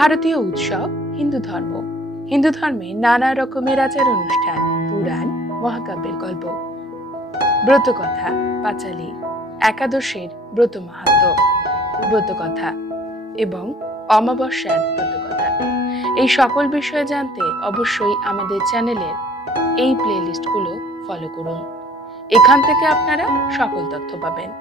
ভারতীয় উৎসব হিন্দু ধর্ম। হিন্দু ধর্মে নানা রকমের আচার অনুষ্ঠান, পুরাণ, মহাকাব্যের গল্প, ব্রত কথা, পাঁচালী, একাদশের ব্রত মাহাত্ম্য, ব্রত কথা এবং অমাবস্যার ব্রত কথা, এই সকল বিষয়ে জানতে অবশ্যই আমাদের চ্যানেলের এই প্লেলিস্টগুলো ফলো করুন। এখান থেকে আপনারা সকল তথ্য পাবেন।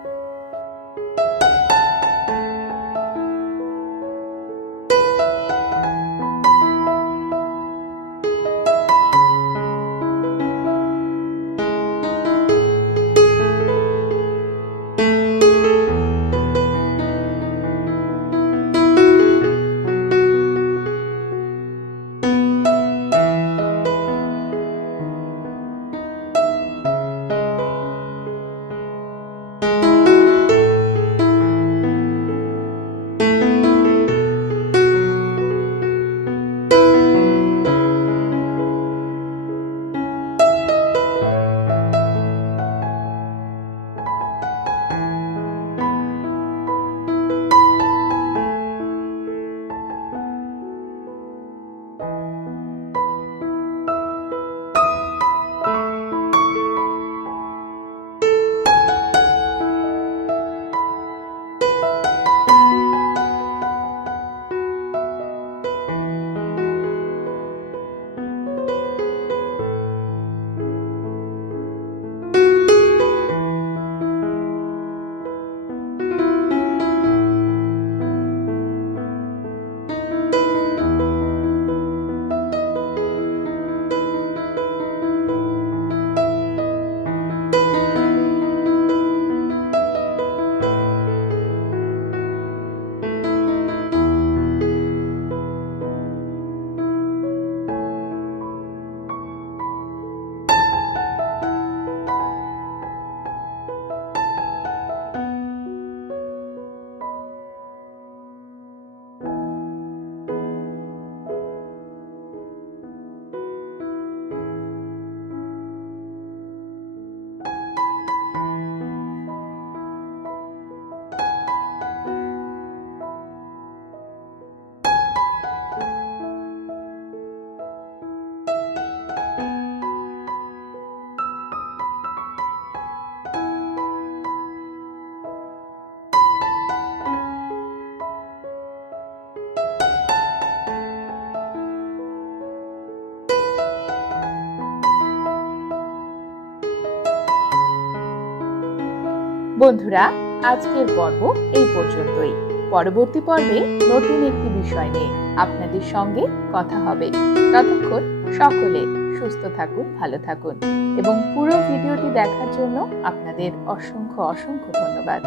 বন্ধুরা, আজকের পর্ব এই পর্যন্তই। পরবর্তী পর্বে নতুন একটি বিষয় নিয়ে আপনাদের সঙ্গে কথা হবে। ততক্ষণ সকলে সুস্থ থাকুন, ভালো থাকুন এবং পুরো ভিডিওটি দেখার জন্য আপনাদের অসংখ্য ধন্যবাদ।